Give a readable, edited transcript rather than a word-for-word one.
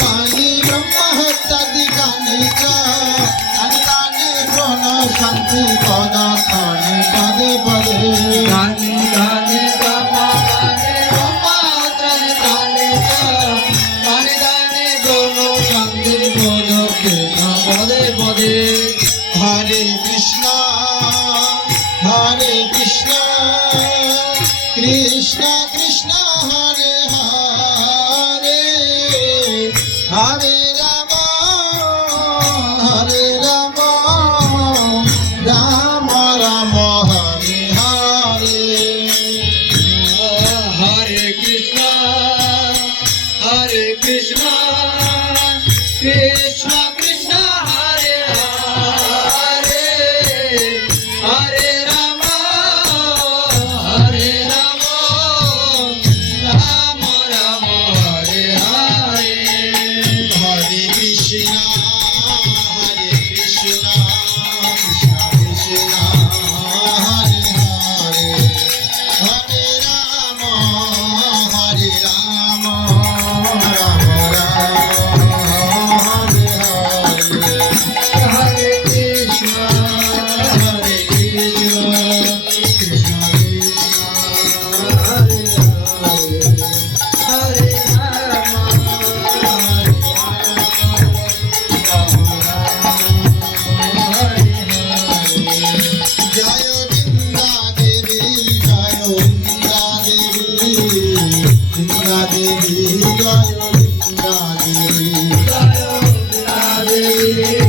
पानी ब्रह्म हत्यादि गाने गाने प्रण शांति पदा खाने पदे पदे गाने गाने गाने ब्रह्म हत्यादि गाने गाने प्रण शांति पदा पदे पदे हरे कृष्ण कृष्ण कृष्ण हरे हरे हरे राम राम राम हरे हरे हरे कृष्ण कृष्ण कृष्ण हरे हरे हरे राम राम राम हरे हरे हरे कृष्ण कृष्ण कृष्ण हरे हरे हरे राम राम हरे हरे हरे कृष्ण कृष्ण हरे हरे जय वृंदा देवी जय